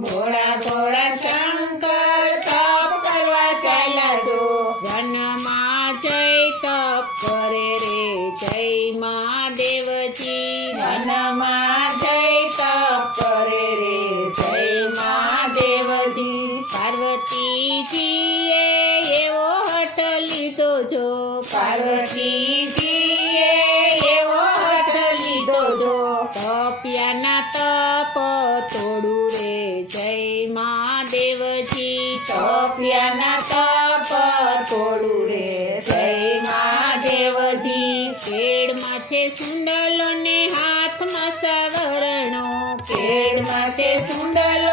ભોળા ભોળા શંકર તપ કરવા ચાલ્યા જો વનમાં જઈ તપ કરે રે જય મહાદેવજી વનમાં જઈ તપ કરે રે જય મહાદેવજી પાર્વતીજીએ એવો હઠ લીધો જો પાર્વતીજીએ એવો હઠ લીધો જો તપ્યાના તપ તોડું રે જય મહાદેવજી તપ્યાના તપ તોડું રે જય મહાદેવજી કેડમાં છે સુંદલો ને હાથમાં સવરણો કેડમાં છે સુંદલો